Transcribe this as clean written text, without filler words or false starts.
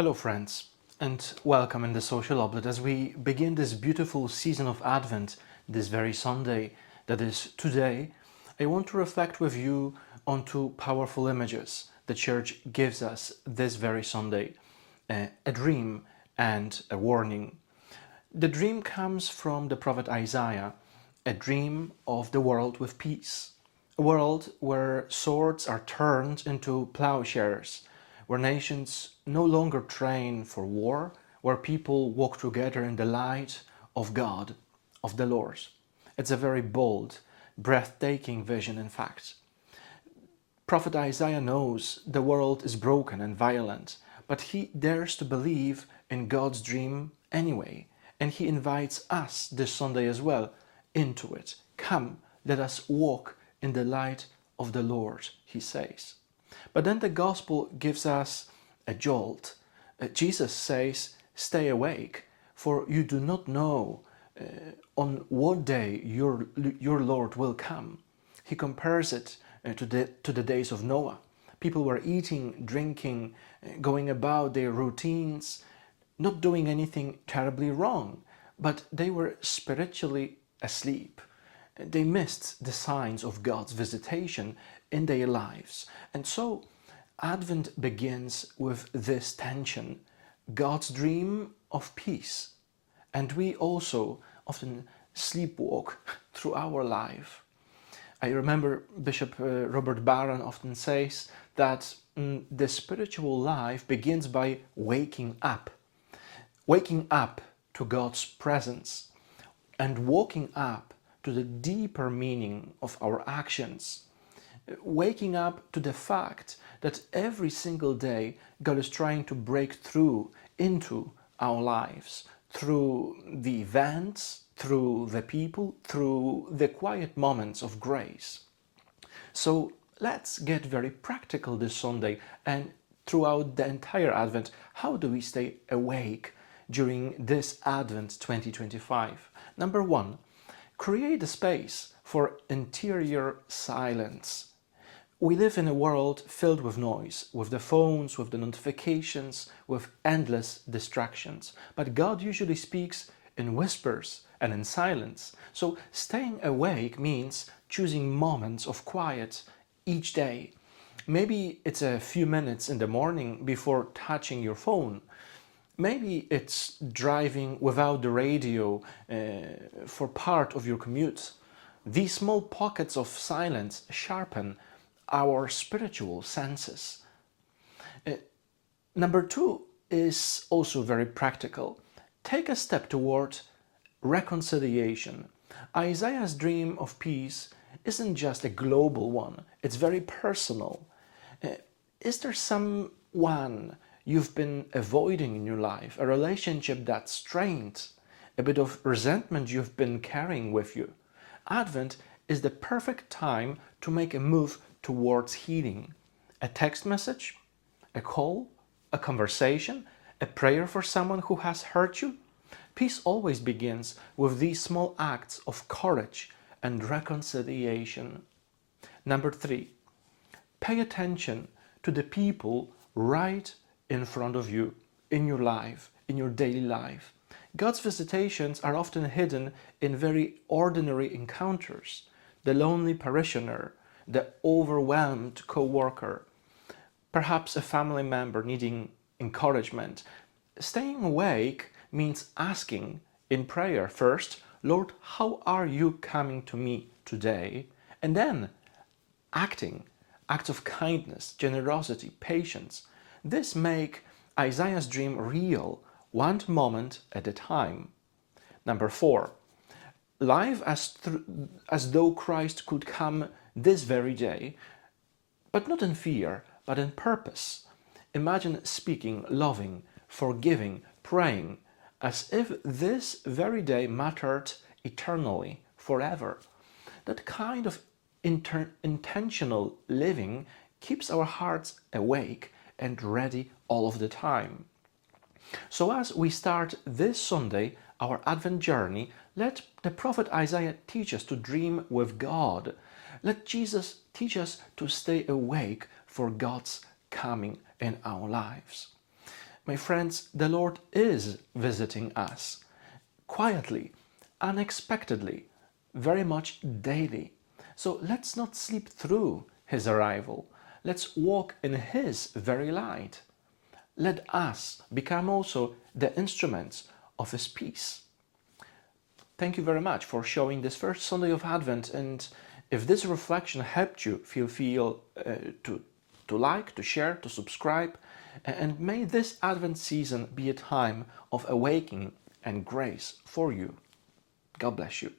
Hello friends, and welcome in the Social Oblate as we begin this beautiful season of Advent this very Sunday, that is today. I want to reflect with you on two powerful images the Church gives us this very Sunday, a dream and a warning. The dream comes from the prophet Isaiah, a dream of the world with peace, a world where swords are turned into ploughshares, where nations no longer train for war, where people walk together in the light of God, of the Lord. It's a very bold, breathtaking vision, in fact. Prophet Isaiah knows the world is broken and violent, but he dares to believe in God's dream anyway, and he invites us this Sunday as well into it. Come, let us walk in the light of the Lord, he says. But then the gospel gives us a jolt. Jesus says, stay awake, for you do not know on what day your Lord will come. He compares it to the days of Noah. People were eating, drinking, going about their routines, not doing anything terribly wrong, but they were spiritually asleep. They missed the signs of God's visitation in their lives. And so Advent begins with this tension, God's dream of peace. And we also often sleepwalk through our life. I remember Bishop Robert Barron often says that the spiritual life begins by waking up to God's presence and walking up to the deeper meaning of our actions, waking up to the fact that every single day God is trying to break through into our lives through the events, through the people, through the quiet moments of grace. So let's get very practical this Sunday and throughout the entire Advent. How do we stay awake during this Advent 2025? Number one, create a space for interior silence. We live in a world filled with noise, with the phones, with the notifications, with endless distractions. But God usually speaks in whispers and in silence. So staying awake means choosing moments of quiet each day. Maybe it's a few minutes in the morning before touching your phone. Maybe it's driving without the radio for part of your commute. These small pockets of silence sharpen our spiritual senses. Uh, Number two is also very practical. Take a step toward reconciliation. Isaiah's dream of peace isn't just a global one, it's very personal. Uh, is there someone you've been avoiding in your life, a relationship that's strained, a bit of resentment you've been carrying with you? Advent is the perfect time to make a move towards healing. A text message, a call, a conversation, a prayer for someone who has hurt you. Peace always begins with these small acts of courage and reconciliation. Number three, pay attention to the people right in front of you, in your life, in your daily life. God's visitations are often hidden in very ordinary encounters. The lonely parishioner, the overwhelmed co-worker, perhaps a family member needing encouragement. Staying awake means asking in prayer first, Lord, how are you coming to me today? And then acting, acts of kindness, generosity, patience. This make Isaiah's dream real, one moment at a time. Number four, live as though Christ could come this very day, but not in fear, but in purpose. Imagine speaking, loving, forgiving, praying, as if this very day mattered eternally, forever. That kind of intentional living keeps our hearts awake and ready all of the time. So as we start this Sunday, our Advent journey, let the prophet Isaiah teach us to dream with God. Let Jesus teach us to stay awake for God's coming in our lives. My friends, the Lord is visiting us quietly, unexpectedly, very much daily. So let's not sleep through His arrival. Let's walk in His very light. Let us become also the instruments of His peace. Thank you very much for showing this first Sunday of Advent, and if this reflection helped you, feel to like, to share, to subscribe, and may this Advent season be a time of awakening and grace for you. God bless you.